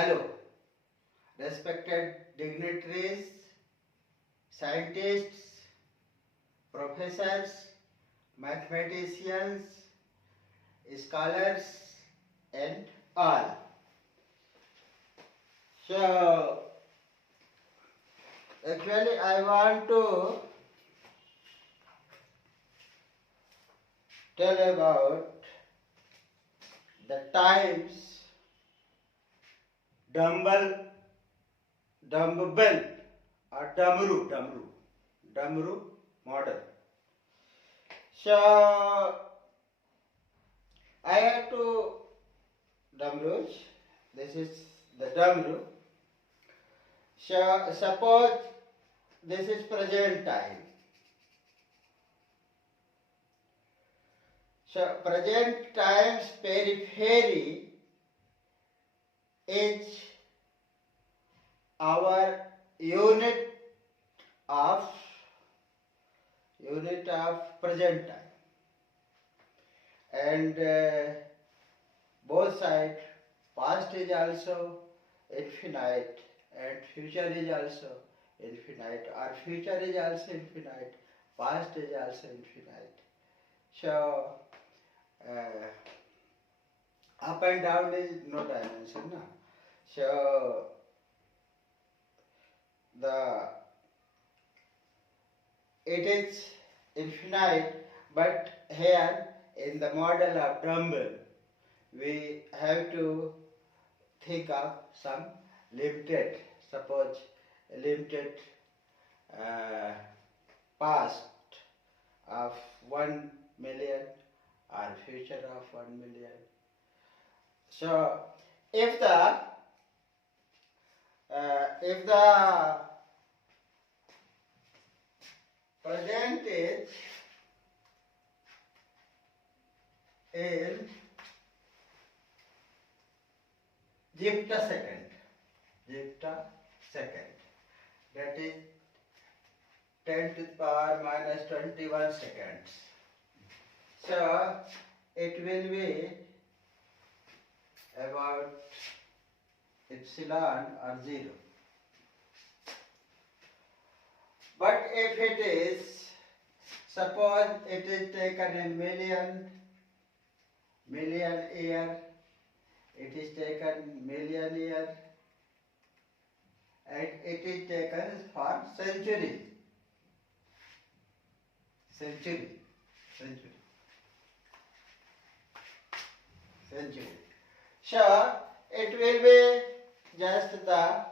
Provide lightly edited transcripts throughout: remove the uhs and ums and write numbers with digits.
Hello, respected dignitaries, scientists, professors, mathematicians, scholars, and all. So, actually, I want to tell about the times dumbbell or Damru model. So I have two Damrus. This is the Damru. So suppose this is present time. So present time's periphery is our unit of present time, and both sides, past is also infinite and future is also infinite, or future is also infinite, past is also infinite. So up and down is no dimension, no? So it is infinite, but here in the model of dumbbell we have to think of some limited, suppose limited past of 1 million or future of 1 million. So if the present is in giptasecond, that is 10 to the power minus 21 seconds. So it will be about epsilon or 0. But if it is, suppose it is taken in million year, it is taken million year, and it is taken for century. So it will be just the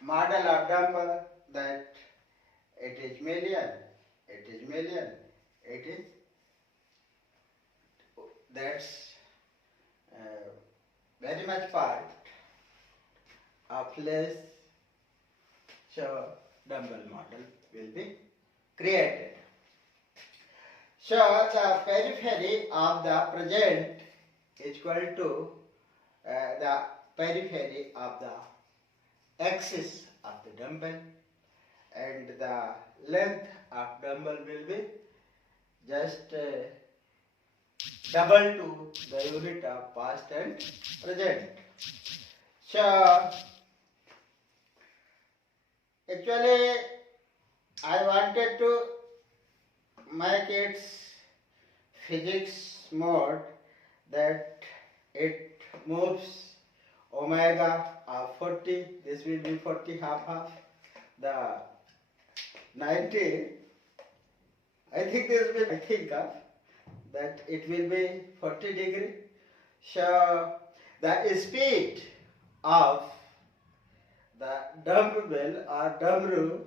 model of dumbbell, that it is million, that's very much part of less. So dumbbell model will be created. So the periphery of the present is equal to the periphery of the axis of the dumbbell, and the length of dumbbell will be just double to the unit of past and present. So actually I wanted to make its physics mode, that it moves omega of 40, this will be 40 half, the 90, I think of that it will be 40 degree. So the speed of the dumbbell or dumbbell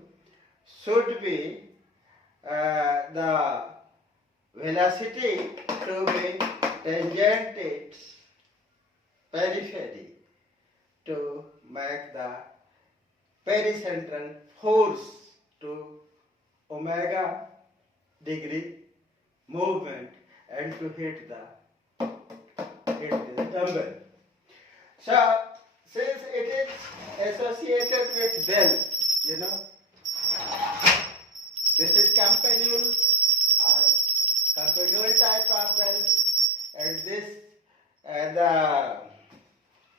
should be the velocity to be tangent its periphery to make the pericentral force to omega degree movement and to hit the dumbbell. So since it is associated with bell, this is campanule or campanule type of bell, and this the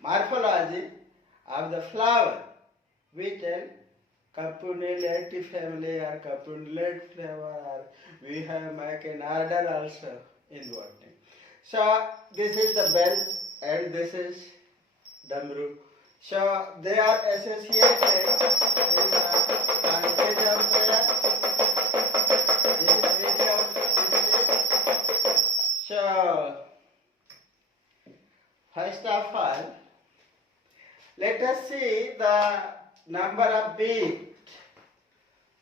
Morphology of the flower. We tell Campanulate family or Campanulate flower, or we have make an order also in botany. So this is the bell and this is Damru. So they are associated with the language of prayer. This is medium district. So first of all, let us see the number of beats.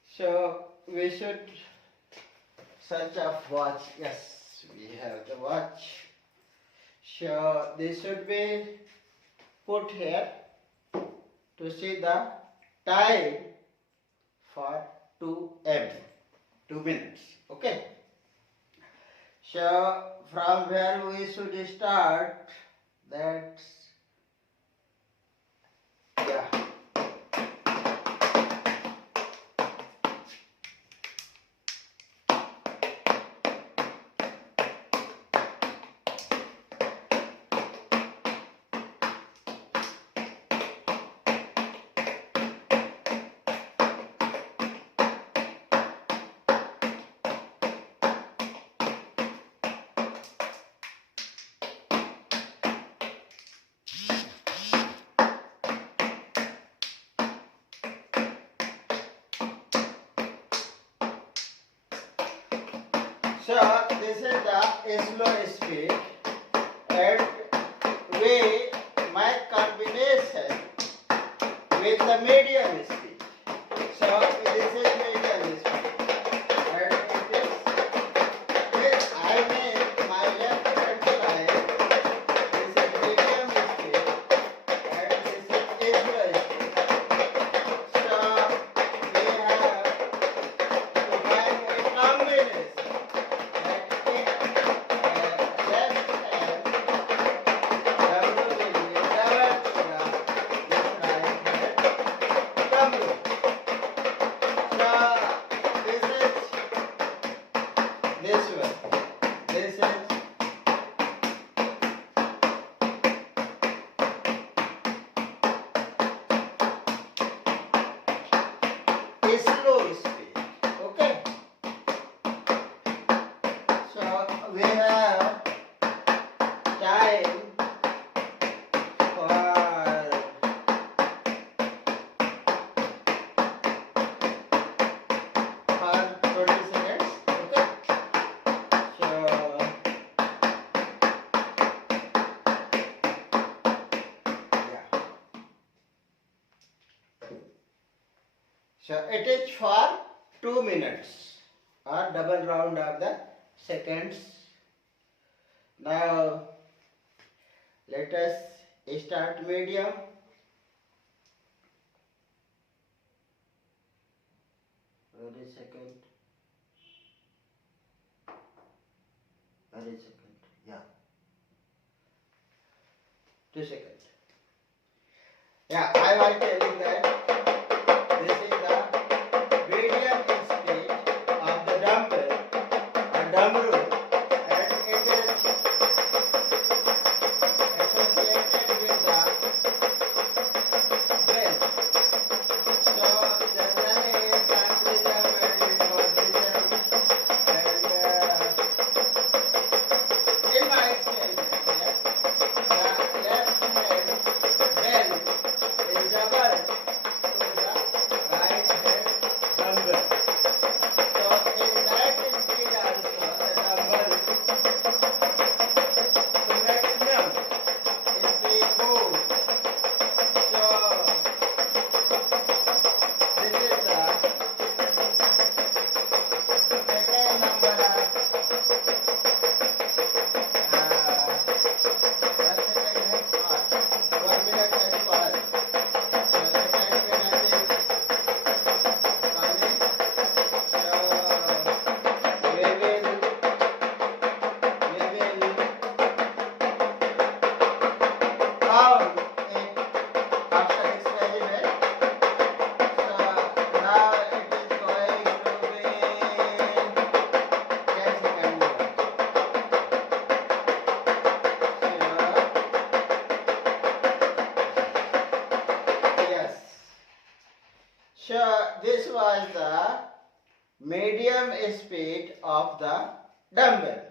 So we should search of watch. Yes, we have the watch. So this should be put here to see the time for 2 m, 2 minutes. Okay. So from where we should start? That's yeah. So this is the slow speed, and we make combination with the medium speed. So this is medium speed, and it is this I make my left hand side. This is medium speed, and this is slow speed. So we have to make a combination. Slow speed. Okay. So we have time for 20 seconds. Okay. So yeah. So it is for 2 minutes or double round of the seconds. Now let us start medium. Very second. Very second. Yeah. 2 seconds. Yeah, I was telling that this is the medium speed of the dumbbell, a dumbbell, and it is associated with the bell. So generally Campbellism and Gaussianism and in my experiment here, the left hand bell is double was the medium speed of the dumbbell.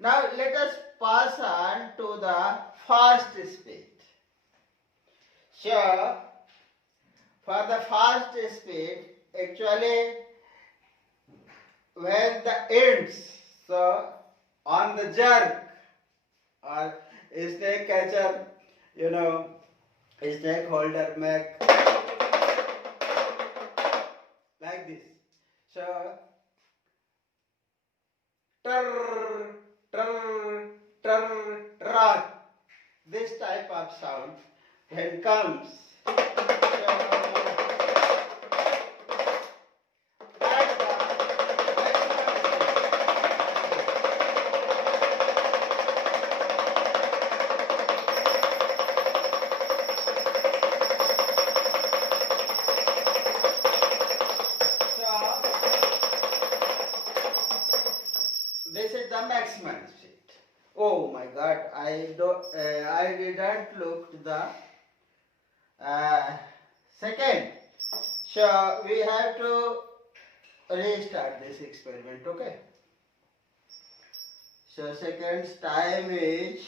Now let us pass on to the fast speed. So for the fast speed, actually when the ends, so on the jerk or snake catcher, snake holder make like this. So tur, tur, tur, tur, this type of sound when comes. This is the maximum speed. Oh my God! I didn't look the second. So we have to restart this experiment. Okay. So seconds time is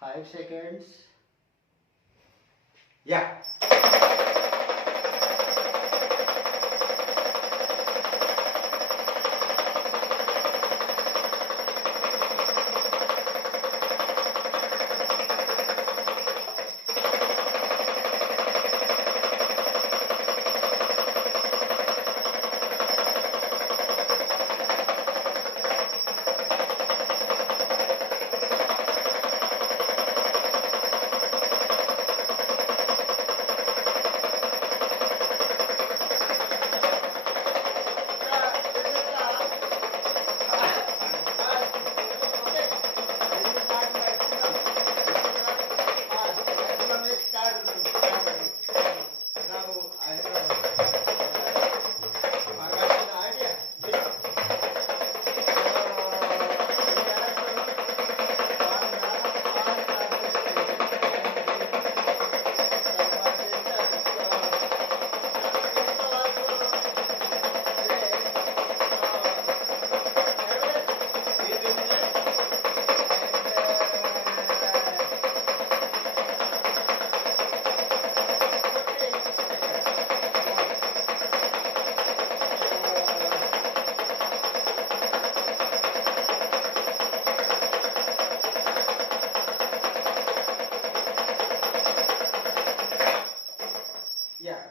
5 seconds. Yeah.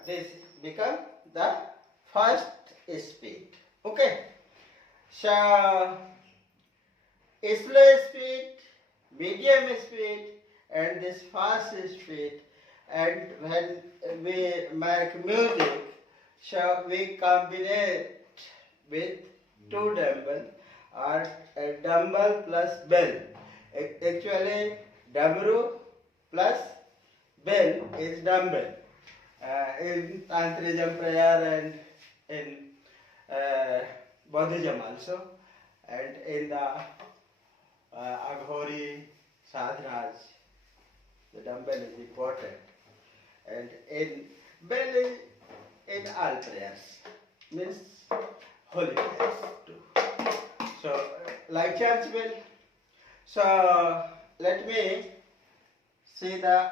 This become the first speed. Okay. So slow speed, medium speed, and this fast speed. And when we make music, so we combine with two dumbbell or a dumbbell plus bell. Actually, dumbbell plus bell is dumbbell. In Tantrism prayer and in Buddhism also, and in the Aghori sadhanas, the dumbbell is important, and in bell is in all prayers, means holy prayers too. So like church bell. So let me see the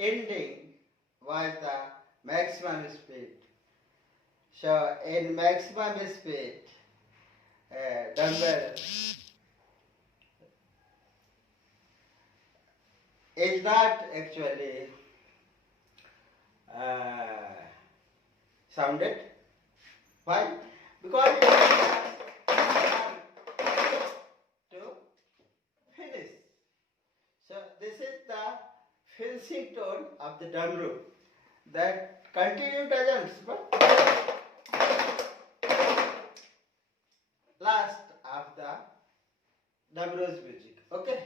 ending was the maximum speed. So in maximum speed, dumbbell is not actually sounded. Why? Because it is to finish. So this is the finishing tone of the damru. That continue doesn't, but last of the damru's music. Okay.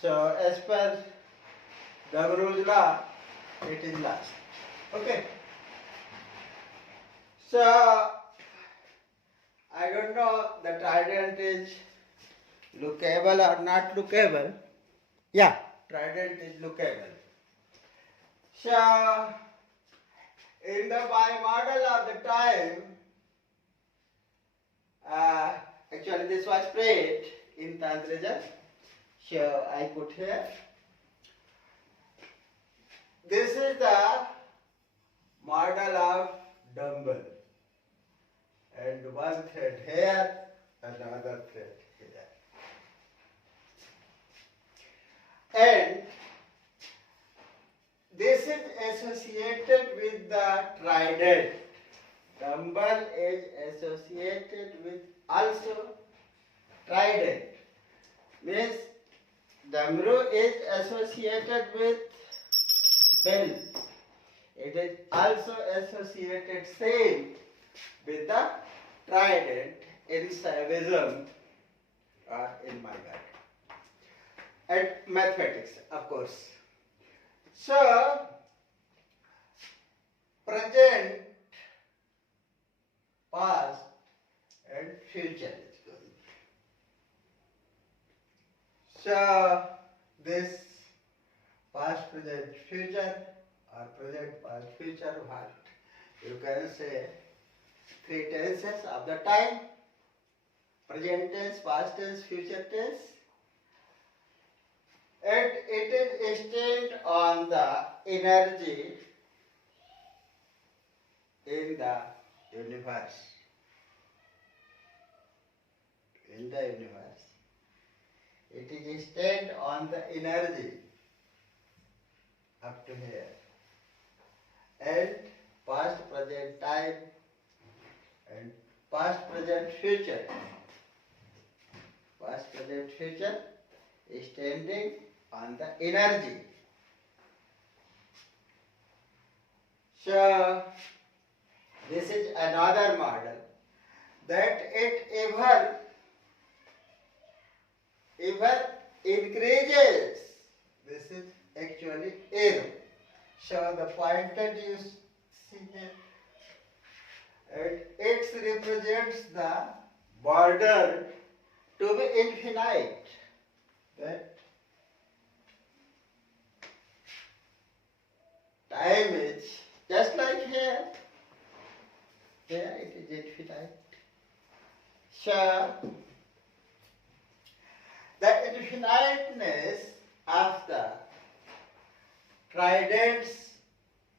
So as per damru's law, it is last. Okay. So I don't know the trident is lookable or not lookable. Yeah, trident is lookable. So in the bimodal of the time, actually this was prayed in Tantrija. So I put here. This is the model of dumbbell. And one thread here, another thread here. And this is associated with the trident. Dumbbell is associated with also trident. Means damru is associated with bell. It is also associated same with the trident in Saivism or in Maya and mathematics, of course. So, present, past, and future is going. So, this past, present, future, or present, past, future, what you can say. Three tenses of the time: present tense, past tense, future tense. And it is stamped on the energy in the universe. In the universe. It is stamped on the energy up to here. And past, present, time, and past, present, future. Past, present, future is standing on the energy. So, this is another model that it ever increases. This is actually arrow. So, the pointer you see here, and it represents the border to be infinite. That time is just like here. There it is infinite. So the infiniteness of the tridents,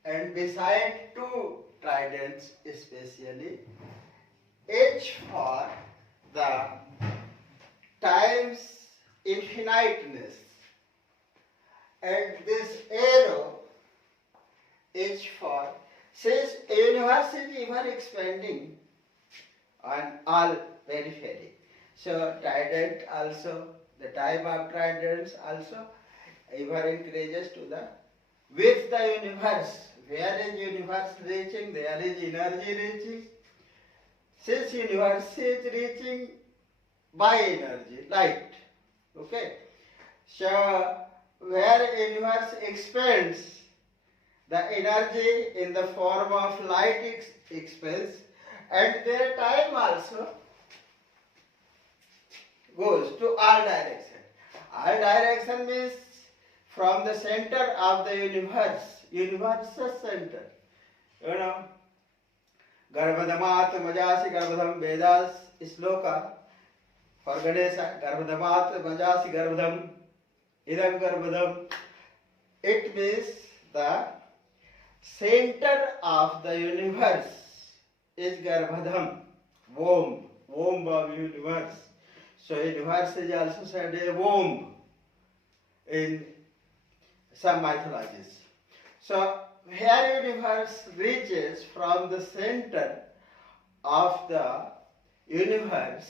and beside two tridents especially, each for the times infiniteness, and this arrow is for, since universe is ever expanding on all periphery. So trident also, the time of tridents also ever increases to the with the universe. Where is universe reaching? There is energy reaching. Since universe is reaching by energy, light. Okay. So where universe expands, the energy in the form of light expands, and their time also goes to all direction. All direction means from the center of the universe, universe's center. You know, Garbhadamat Majasi Garbhadam Vedas Sloka for Ganesha, Garbhadamat Majasi Garbhadam Idam Garbhadam. It means the center of the universe is Garbhadham, womb of universe. So universe is also said a womb in some mythologies. So here universe reaches from the center of the universe.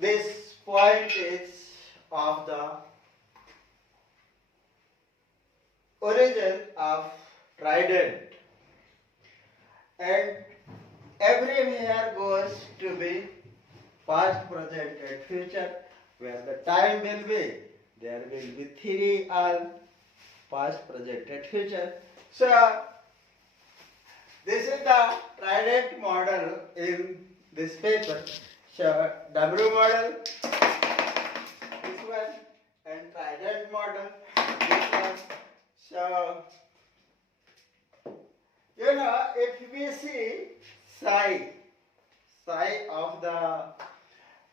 This point is of the origin of trident, and everywhere goes to be past, present and future. Where the time will be, there will be three all past, present and future. So this is the trident model in this paper. So W model, this one, and trident model, this one. So if we see psi of the,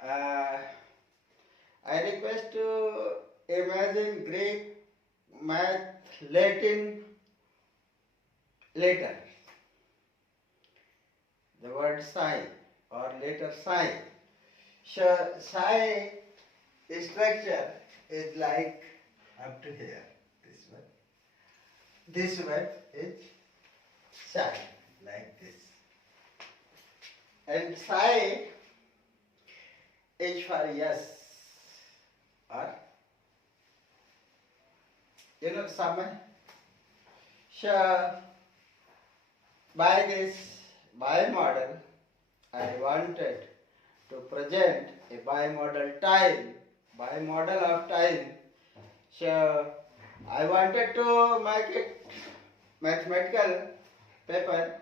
I request to imagine Greek, math, Latin letter. The word psi or letter psi. So psi structure is like up to here. This one is psi, like this. And psi is for yes, or Sama. So by this bimodal, I wanted to present a bimodal of time. So I wanted to make it mathematical paper,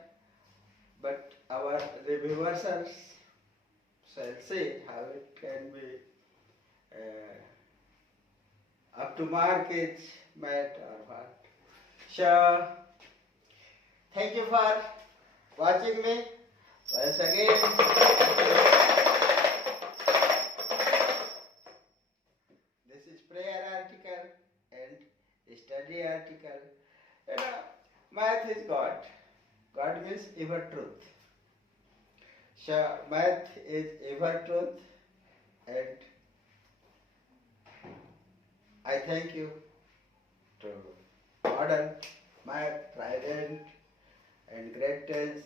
but our reviewers shall see how it can be up to mark its math or what. So thank you for watching me once again. This is prayer article and study article. Math is God. God means ever truth. So math is ever truth, and I thank you to model math, trident and great tense